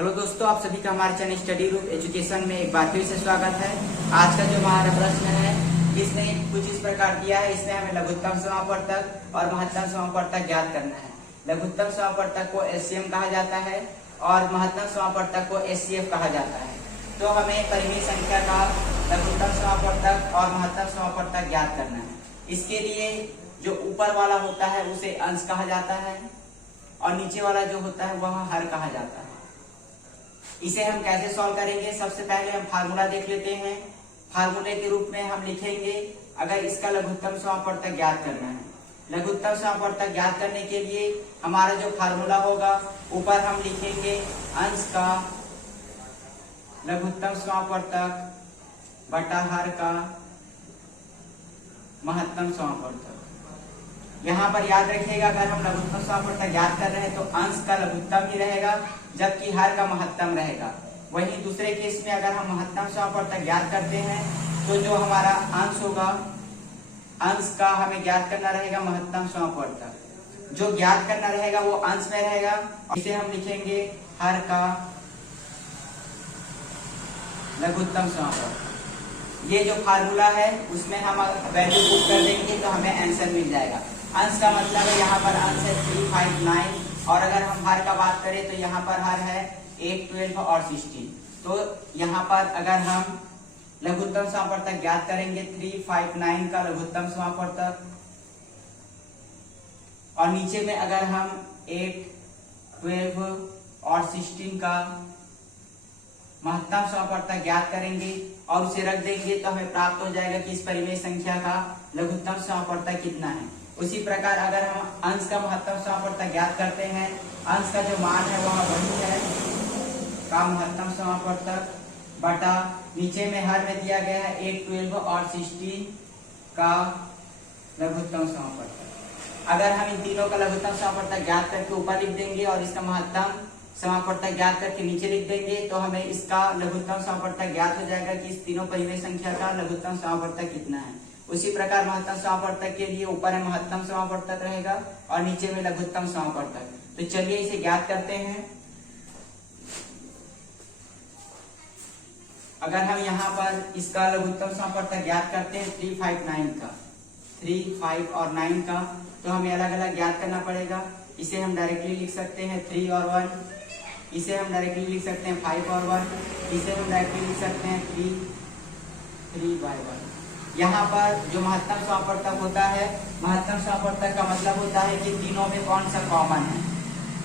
Hello दोस्तों, आप सभी का हमारे चैनल स्टडी रूप एजुकेशन में एक बार फिर से स्वागत है। आज का जो हमारा प्रश्न है इसने कुछ इस प्रकार दिया है। इसमें हमें लघुत्तम समापवर्तक और महत्तम समापवर्तक ज्ञात करना है। लघुत्तम समापवर्तक को एलसीएम कहा जाता है और महत्तम समापवर्तक को एचसीएफ कहा जाता है। तो हमें परिमेय संख्या का लघुत्तम समापवर्तक और महत्तम समापवर्तक ज्ञात करना है। इसके लिए जो ऊपर वाला होता है उसे अंश कहा जाता है और नीचे वाला जो होता है वह हर कहा जाता है। इसे हम कैसे सॉल्व करेंगे, सबसे पहले हम फार्मूला देख लेते हैं। फार्मूले के रूप में हम लिखेंगे, अगर इसका लघुत्तम समापवर्तक ज्ञात करना है, लघुत्तम समापवर्तक ज्ञात करने के लिए हमारा जो फार्मूला होगा ऊपर हम लिखेंगे अंश का लघुत्तम समापवर्तक बटा हर का महत्तम समापवर्तक। यहाँ पर याद रखिएगा, अगर हम लघुत्तम समापवर्तक ज्ञात कर रहे हैं तो अंश का लघुत्तम ही रहेगा जबकि हर का महत्तम रहेगा। वहीं दूसरे केस में अगर हम महत्तम समापवर्तक ज्ञात करते हैं तो जो हमारा अंश होगा, अंश का हमें ज्ञात करना रहेगा महत्तम समापवर्तक। जो ज्ञात करना रहेगा वो अंश में रहेगा। इसे हम लिखेंगे हर का लघुत्तम समापवर्तक। ये जो फार्मूला है उसमें हम वैल्यू पुट कर देंगे तो हमें आंसर मिल जाएगा। अंश का मतलब है यहाँ पर अंश है 359 और अगर हम हर का बात करें तो यहाँ पर हर है 8, 12 और 16। तो यहाँ पर अगर हम लघुत्तम समापवर्तक ज्ञात करेंगे 359 का लघुत्तम समापवर्तक और नीचे में अगर हम 8, 12 और 16 का महत्तम समापवर्तक ज्ञात करेंगे और उसे रख देंगे तो हमें प्राप्त हो जाएगा कि इस परिमेय संख्या का लघुत्तम समापवर्तक कितना है। उसी प्रकार अगर हम अंश का महत्तम समापवर्तक ज्ञात करते हैं, अंश का जो मान है वह वही है का महत्तम समापवर्तक बटा नीचे में हर में दिया गया है 8, 12 और 16 का लघुत्तम समापवर्तक। अगर हम इन तीनों का लघुत्तम समापवर्तक ज्ञात करके ऊपर लिख देंगे और इसका महत्तम समापवर्तक ज्ञात करके नीचे लिख देंगे तो हमें इसका लघुत्तम समापवर्तक ज्ञात हो जाएगा कि इस तीनों परिमेय संख्या का लघुत्तम समापवर्तक कितना है। उसी प्रकार महत्तम समापवर्तक के लिए ऊपर है महत्तम समापवर्तक रहेगा और नीचे में लघुत्तम समापवर्तक। तो चलिए इसे ज्ञात करते हैं। अगर हम यहाँ पर इसका लघुत्तम समापवर्तक ज्ञात करते हैं 359 का, 3, 5 और 9 का, तो हमें अलग अलग ज्ञात करना पड़ेगा। इसे हम डायरेक्टली लिख सकते हैं 3 और 1, इसे हम डायरेक्टली लिख सकते हैं 5 और 1, इसे हम डायरेक्टली लिख सकते हैं 3/1। यहाँ पर जो महत्तम समापवर्तक होता है, महत्तम समापवर्तक का मतलब होता है कि तीनों में कौन सा कॉमन है।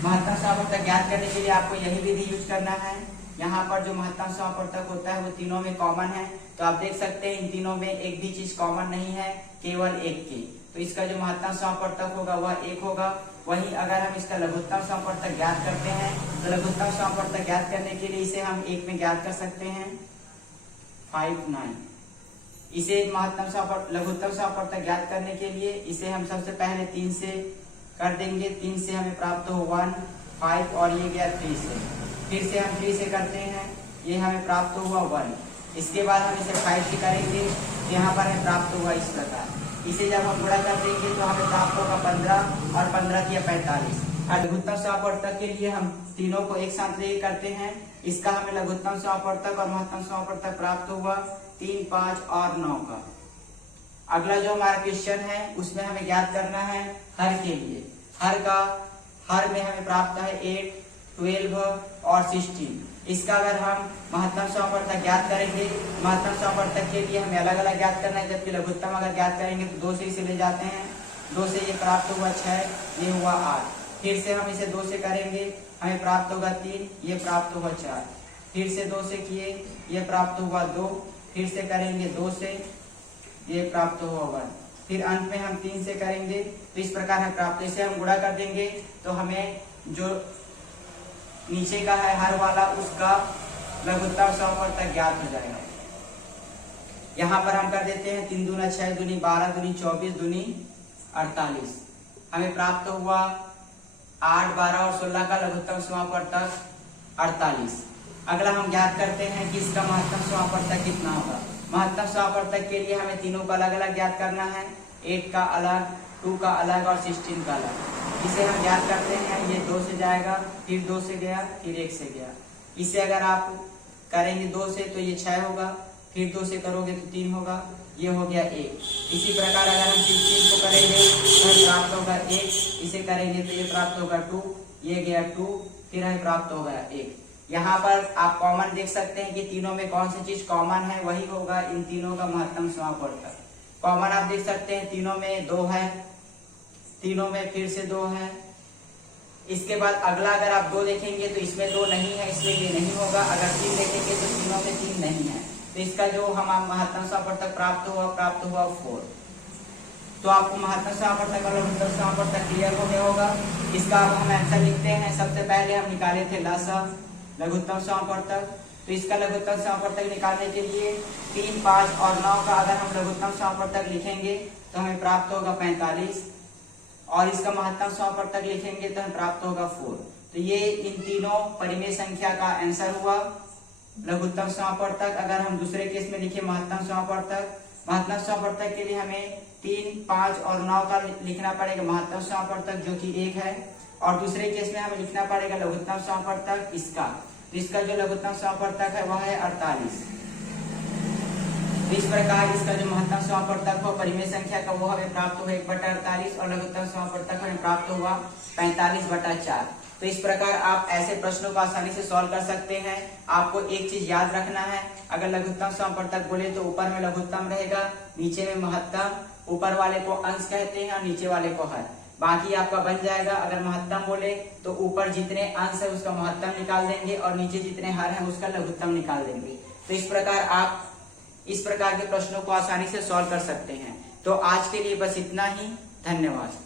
महत्तम समापवर्तक ज्ञात करने के लिए आपको यही विधि यूज करना है। यहाँ पर जो महत्तम समापवर्तक होता है वो तीनों में कॉमन है। तो आप देख सकते हैं इन तीनों में एक भी चीज कॉमन नहीं है, केवल एक की। तो इसका जो महत्तम समापवर्तक होगा वह 1 होगा। वहीं अगर हम इसका लघुत्तम समापवर्तक ज्ञात करते हैं तो लघुत्तम समापवर्तक ज्ञात करने के लिए इसे हम 1 में ज्ञात कर सकते हैं 5, 9। इसे महत्तम लघुत्तम समापवर्तक ज्ञात करने के लिए इसे हम सबसे पहले 3 से कर देंगे। 3 से हमें प्राप्त हो 1, 5 और ये गया 3 से। फिर से हम 3 से करते हैं, ये हमें प्राप्त हुआ 1। इसके बाद हम इसे 5 से करेंगे, यहाँ पर हमें प्राप्त हुआ इस प्रकार। इसे जब हम गुणा कर देंगे तो हमें प्राप्त होगा 15 और 15 किया 45। लघुत्तम समापवर्तक के लिए हम तीनों को एक साथ ले करते हैं। इसका हमें लघुत्तम समापवर्तक और महत्तम समापवर्तक प्राप्त हुआ 3, 5 और 9 का। अगला जो हमारा क्वेश्चन है उसमें हमें ज्ञात करना है हर के लिए। हर में हमें प्राप्त है 8, 12 और 16। इसका अगर हम महत्तम समापवर्तक ज्ञात करेंगे, महत्तम समापवर्तक के लिए हमें अलग अलग ज्ञात करना है, जबकि लघुत्तम अगर ज्ञात करेंगे तो 2 से इसे ले जाते हैं। 2 से ये प्राप्त हुआ 6, ये हुआ 8। फिर से हम इसे 2 से करेंगे, हमें प्राप्त होगा 3, ये प्राप्त हुआ 4। फिर से 2 से किए, ये प्राप्त हुआ 2। फिर से करेंगे 2 से, ये प्राप्त हुआ 1। फिर अंत में हम 3 से करेंगे तो इस प्रकार हमें प्राप्त। इसे हम गुणा कर देंगे तो हमें जो नीचे का है हर वाला उसका लघुत्तम समापवर्तक ज्ञात हो जाएगा। यहाँ पर हम कर देते हैं 3 दूना 6 दूनी 12 दूनी 24 दूनी 48। हमें प्राप्त हुआ 8, 12 और 16 का लघुत्तम समापवर्तक 48। अगला हम ज्ञात करते हैं कि इसका महत्तम समापवर्तक कितना होगा। महत्तम समापवर्तक के लिए हमें तीनों का अलग अलग ज्ञात करना है, 8 का अलग, 2 का अलग और 16 का अलग। इसे हम ज्ञात करते हैं, ये 2 से जाएगा, फिर 2 से गया, फिर 1 से गया। इसे अगर आप करेंगे 2 से तो ये 6 होगा, फिर 2 से करोगे तो 3 होगा, ये हो गया 1। इसी प्रकार अगर हम 15 को करेंगे तो हमें प्राप्त होगा 1, इसे करेंगे तो ये प्राप्त होगा 2, ये गया 2, फिर हमें प्राप्त होगा 1। यहाँ पर आप कॉमन देख सकते हैं कि तीनों में कौन सी चीज कॉमन है, वही होगा इन तीनों का महत्तम समापवर्तक। कॉमन आप देख सकते हैं तीनों में 2 है, तीनों में फिर से 2 है। इसके बाद अगला अगर आप 2 देखेंगे तो इसमें 2 नहीं है, इसलिए ये नहीं होगा। अगर 3 देखेंगे तो तीनों में 3 नहीं है, तो इसका जो हम महत्तम समापवर्तक प्राप्त हुआ 4। तो आपको महत्तम समापवर्तक और लघुत्तम समापवर्तक क्लियर हो गया होगा। इसका अब हम आंसर लिखते हैं। सबसे पहले हम निकाले थे लसाअ लघुत्तम समापवर्तक, तो इसका लघुत्तम समापवर्तक निकालने के लिए 3, 5 और 9 का अगर हम लघुत्तम समापवर्तक लिखेंगे तो हमें प्राप्त होगा 45, और इसका महत्तम समापवर्तक लिखेंगे तो हमें प्राप्त होगा 4। तो ये इन तीनों परिमेय संख्या का आंसर हुआ लघुत्तम समापवर्तक। अगर हम दूसरे केस में लिखे महत्तम समापवर्तक के लिए हमें 3, 5 और 9 का लिखना पड़ेगा महत्तम समापवर्तक जो कि 1 है, और दूसरे केस में हमें लिखना पड़ेगा लघुत्तम समापवर्तक इसका जो लघुत्तम समापवर्तक है वह है 48। इस प्रकार इसका जो महत्तम समापवर्तक हो परिमेय संख्या का वो हमें प्राप्त हुआ 1/48 और लघुत्तम समापवर्तक हमें प्राप्त हुआ 45/4। तो इस प्रकार आप ऐसे प्रश्नों को आसानी से सॉल्व कर सकते हैं। आपको एक चीज याद रखना है, अगर लघुत्तम समापवर्तक बोले तो ऊपर में लघुत्तम रहेगा, नीचे में महत्तम। ऊपर वाले को अंश कहते हैं और नीचे वाले को हर। बाकी आपका बन जाएगा। अगर महत्तम बोले तो ऊपर जितने अंश है उसका महत्तम निकाल देंगे और नीचे जितने हर है उसका लघुत्तम निकाल देंगे। तो इस प्रकार आप इस प्रकार के प्रश्नों को आसानी से सॉल्व कर सकते हैं। तो आज के लिए बस इतना ही। धन्यवाद।